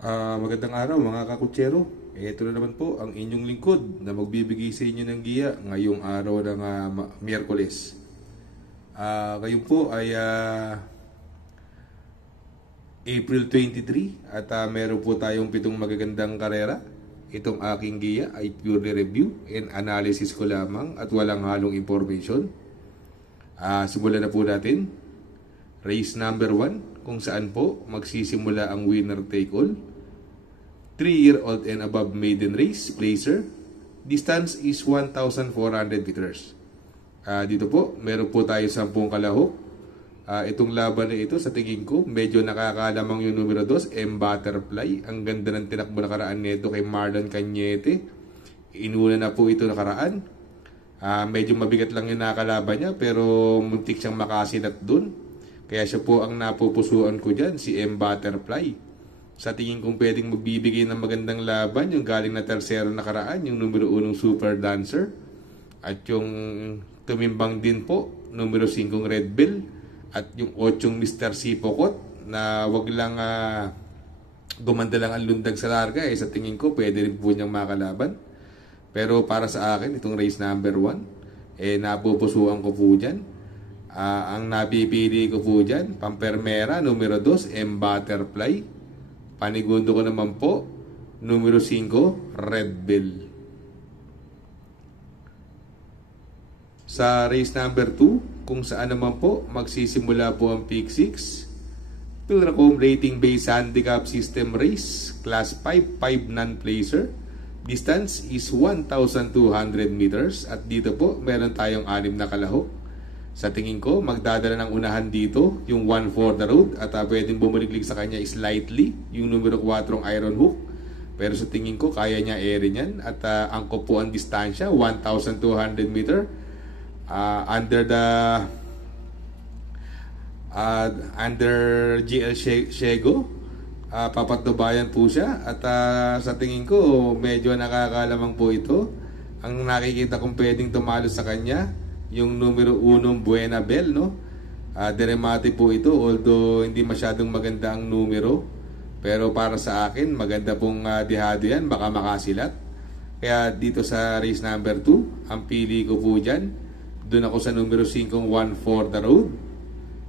Magandang araw mga kakutsero. Ito na naman po ang inyong lingkod na magbibigay sa inyo ng giya ngayong araw ng Miyerkules. Ngayon po ay April 23 at meron po tayong 7 magagandang karera. Itong aking giya ay purely review and analysis ko lamang at walang halong information. Simulan na po natin. Race number 1 kung saan po magsisimula ang winner take all. 3-year-old and above maiden race, placer. Distance is 1,400 meters. Dito po, meron po tayo 10 kalahok. Itong laban na ito, sa tingin ko, medyo nakakalamang yung numero 2, M Butterfly. Ang ganda ng tinakbo nakaraan nito kay Marlon Cañete. Inuna na po ito nakaraan. Medyo mabigat lang yung nakalaban niya, pero muntik siyang makasilat dun. Kaya siya po ang napupusuan ko dyan, si M Butterfly. Sa tingin kong pwedeng magbibigay ng magandang laban, yung galing na tersero nakaraan, yung numero 1 Super Dancer. At yung tumimbang din po, numero 5 Red Bell. At yung 8 Mr. Sipokot, na wag lang gumanda lang ang lundag sa larga. Sa tingin ko, pwede rin po niyang makalaban. Pero para sa akin, itong race number 1, napupusuan ko po dyan. Ang napipili ko po dyan, Pampermera, numero 2, M Butterfly. Panigundo ko naman po, numero 5, Red Bell. Sa race number 2, kung saan naman po magsisimula po ang Pick 6, Pilracom Rating Based Handicap System Race, Class 5, 5 non-placer. Distance is 1,200 meters at dito po meron tayong 6 na kalahok. Sa tingin ko, magdadala ng unahan dito yung 1 for the road at pwedeng bumaliglig sa kanya slightly yung numero 4 Iron Hook. Pero sa tingin ko, kaya niya ere niyan at angkop po ang distansya, 1,200 meter. Under GL Shego, papatubayan po siya at sa tingin ko, medyo nakakalamang po ito. Ang nakikita kong pwedeng tumalo sa kanya, yung numero 1 Buena Bell, no? Deremate po ito, although hindi masyadong maganda ang numero. Pero para sa akin, maganda pong dihado yan, baka makasilat. Kaya dito sa race number 2, ang pili ko po dyan, doon ako sa numero 5, 1 for the road.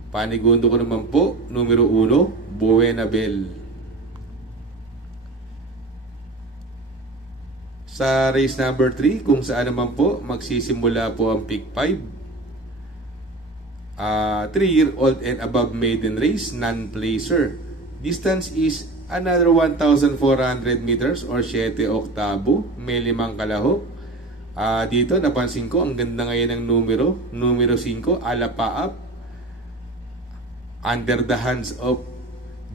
Panigundo ko naman po, numero 1, Buena Bell. Sa race number 3, kung saan naman po magsisimula po ang Pick 5, 3-year-old and above maiden race, non-placer. Distance is another 1,400 meters or 7 oktabo, may 5 kalahok. Dito napansin ko, ang ganda ngayon ng numero 5, Alapaap, under the hands of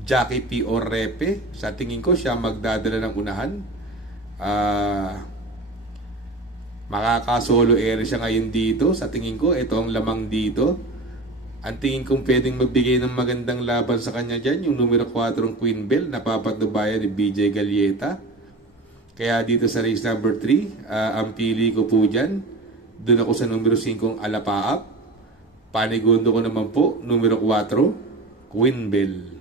Jackie P. Orrepe. Sa tingin ko, siya magdadala ng unahan. Makakasolo area siya ngayon dito. Sa tingin ko, ito ang lamang dito. Ang tingin kong pwedeng magbigay ng magandang laban sa kanya dyan, yung numero 4 Queen Bell, napapatubayan ni BJ Galieta. Kaya dito sa race number 3, ang pili ko po dyan, doon ako sa numero 5 Alapaap. Panigundo ko naman po, numero 4 Queen Bell.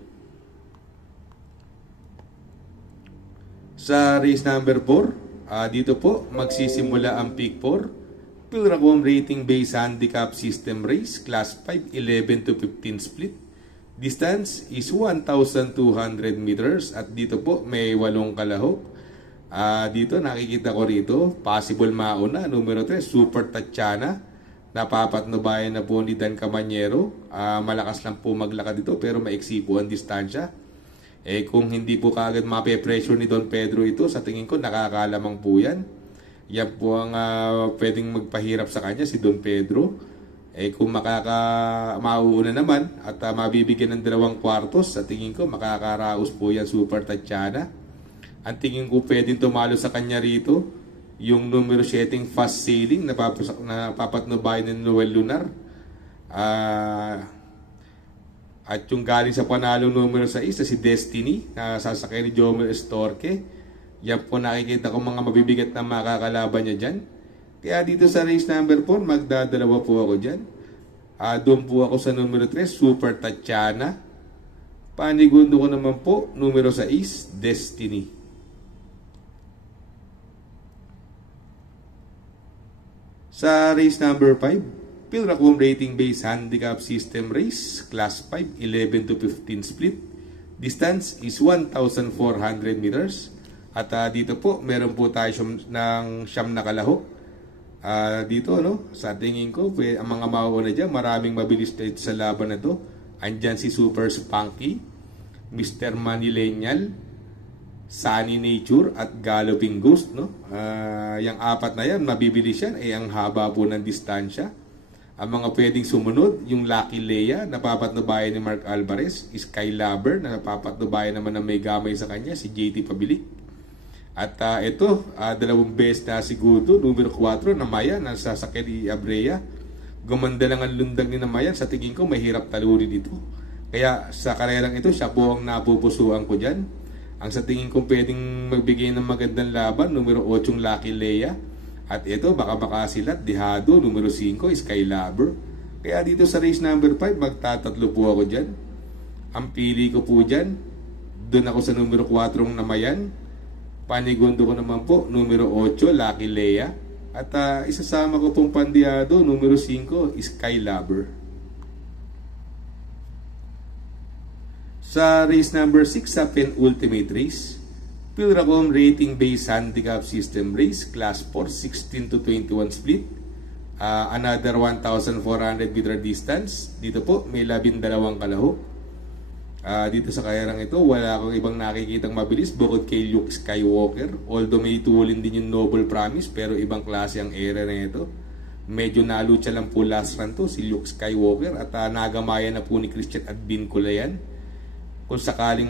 Sa race number 4, dito po magsisimula ang Pick 4, Pilracom Rating Based Handicap System Race, Class 5, 11 to 15 split. Distance is 1,200 meters at dito po may 8 kalahok. Dito nakikita ko rito, possible mauna, numero 3, Super Tatiana. Napapatnubayan na po ni Dan Camanyero. Malakas lang po maglakad dito pero maiksi po ang distansya. Kung hindi po kaagad mape-pressure ni Don Pedro ito, sa tingin ko nakakalamang po yan. Yan po ang pwedeng magpahirap sa kanya, si Don Pedro. Kung mauuna naman at mabibigyan ng 2 kwartos, sa tingin ko makakaraos po yan Super Tatiana. Ang tingin ko pwedeng tumalo sa kanya rito, yung numero 7 Fast Sailing na papatnubayan ni Noel Lunar. At yung galing sa panalong numero 6 na si Destiny, na sasakay ni Jomel Estorque. Yan po nakikita ko mga mabibigat na makakalaban niya dyan. Kaya dito sa race number 4, magdadalawa po ako dyan. Doon po ako sa numero 3, Super Tatiana. Panigundo ko naman po, numero 6, Destiny. Sa race number 5, Pilracom Rating Base Handicap System Race, Class 5, 11 to 15 split. Distance is 1,400 meters. At dito po, meron po tayo ng siyam na kalahok. Dito, no, sa tingin ko, ang mga mauuna dyan, maraming mabilis sa laban na to. Andyan si Super Spunky, Mr. Manilenial, Sunny Nature at Galloping Ghost, no? Yung apat na yan, mabibilis yan, ang haba po ng distansya. Ang mga pwedeng sumunod, yung Lucky Leia, napapatnubayan ni Mark Alvarez, Skylaber, na napapatnubayan naman ng may gamay sa kanya, si JT Pabilik. At ito, dalawang beses na siguro, numero 4, Namaya, nasasakyan ni Abrea. Gumanda lang ang lundag ni Namaya, sa tingin ko mahirap talurin dito. Kaya sa karerang ito, siya po ang napupusuan ko dyan. Ang sa tingin ko pwedeng magbigay ng magandang laban, numero 8, Lucky Leia. At ito, baka makasilat, Dihado, numero 5, Skylaber. Kaya dito sa race number 5, magtatatlo po ako dyan. Ang pili ko po dyan, doon ako sa numero 4, Namayan. Panigundo ko naman po, numero 8, Lucky Leia. At isasama ko pong pandiado, numero 5, Skylaber. Sa race number 6, sa penultimate race, Pilracom Rating Base Handicap System Race, Class 4, 16 to 21 split. Another 1,400 meter distance. Dito po, may 12 kalahok. Dito sa karerang ito, wala akong ibang nakikitang mabilis bukod kay Luke Skywalker. Although may tulin din yung Noble Promise, pero ibang klase ang era na ito. Medyo nalucha lang po last run to, si Luke Skywalker. At nagamayan na po ni Christian at Vincula yan. Kung sakaling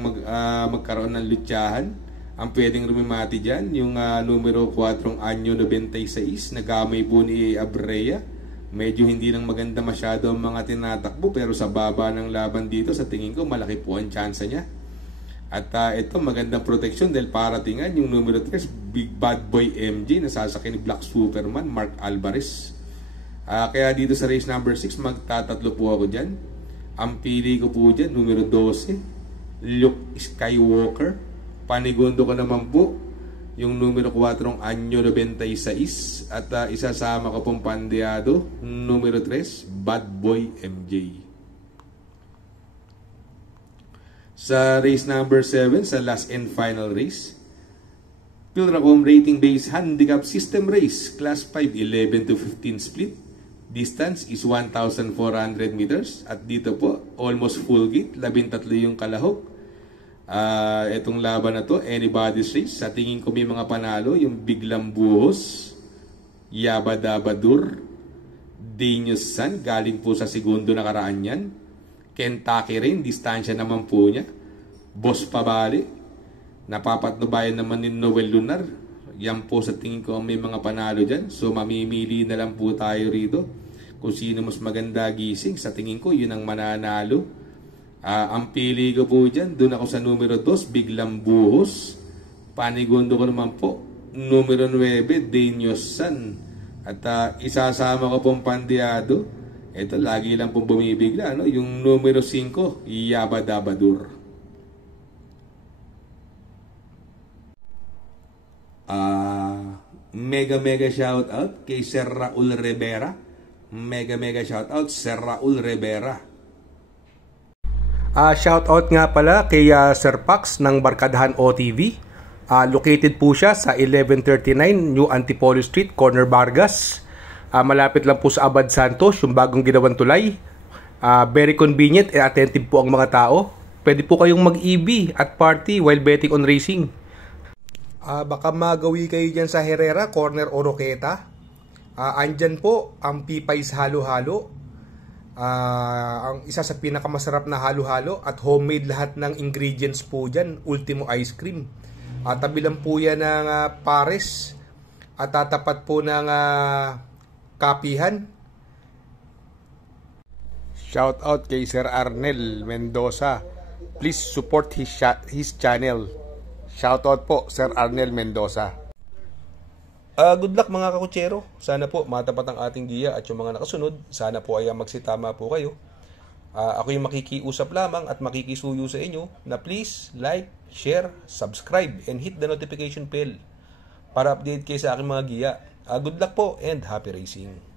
magkaroon ng lutyahan, ang pwedeng rumimati dyan, yung numero 4, Anyo 96, nagamay po ni Abrea. Medyo hindi lang maganda masyado ang mga tinatakbo, pero sa baba ng laban dito, sa tingin ko malaki po ang chance niya. At ito, magandang protection dahil paratingan yung numero 3, Big Bad Boy MJ, nasasakyan ni Black Superman, Mark Alvarez. Kaya dito sa race number 6, magtatatlo po ako dyan. Ang pili ko po dyan, numero 12, Luke Skywalker. Panigundo ko naman po yung numero 4, Anyo 96. At isasama ko pong pandiado, numero 3, Bad Boy MJ. Sa race number 7, sa last and final race, Pilracom Rating Base Handicap System Race, Class 5, 11 to 15 split. Distance is 1,400 meters. At dito po, almost full gate, 13 yung kalahok. Itong laban na to, anybody's race. Sa tingin ko may mga panalo, yung Biglang Buhos, Yabadabadur, Danius San, galing po sa segundo na karaan yan. Kentucky rin, distansya naman po niya. Boss Pabali, napapatnubayan naman ni Noel Lunar. Yan po sa tingin ko may mga panalo dyan. So mamimili na lang po tayo rito kung sino mas maganda gising. Sa tingin ko yun ang mananalo. Ang pili ko po dyan, doon ako sa numero 2, Biglang Buhos. Panigundo ko naman po, numero 9, Danius San. At isasama ko pong pandiado. Ito, lagi lang pong bumibigla, no? Yung numero 5, Yabadabadur. Mega shout out kay Sir Raul Rivera. Mega shout out Sir Raul Rivera. Shout out nga pala kay Sir Pax ng Barkadahan OTV. Located po siya sa 1139 New Antipolo Street, Corner Vargas. Malapit lang po sa Abad Santos, yung bagong ginawang tulay. Very convenient and attentive po ang mga tao. Pwede po kayong mag-EB at party while betting on racing. Baka magawi kayo dyan sa Herrera, Corner Oroqueta. Andyan po ang Pipay's Halo-Halo. Ang isa sa pinakamasarap na halo-halo at homemade lahat ng ingredients po dyan, Ultimo Ice Cream. Tabi lang po yan ng Pares at tatapat po ng Kapihan. Shout out kay Sir Arnel Mendoza. Please support his channel. Shout out po Sir Arnel Mendoza. Good luck mga kakutsero. Sana po matapat ang ating giya at yung mga nakasunod, sana po ay magsitama po kayo. Ako yung makikiusap lamang at makikisuyo sa inyo na please like, share, subscribe, and hit the notification bell para update kayo sa aking mga giya. Good luck po and happy racing!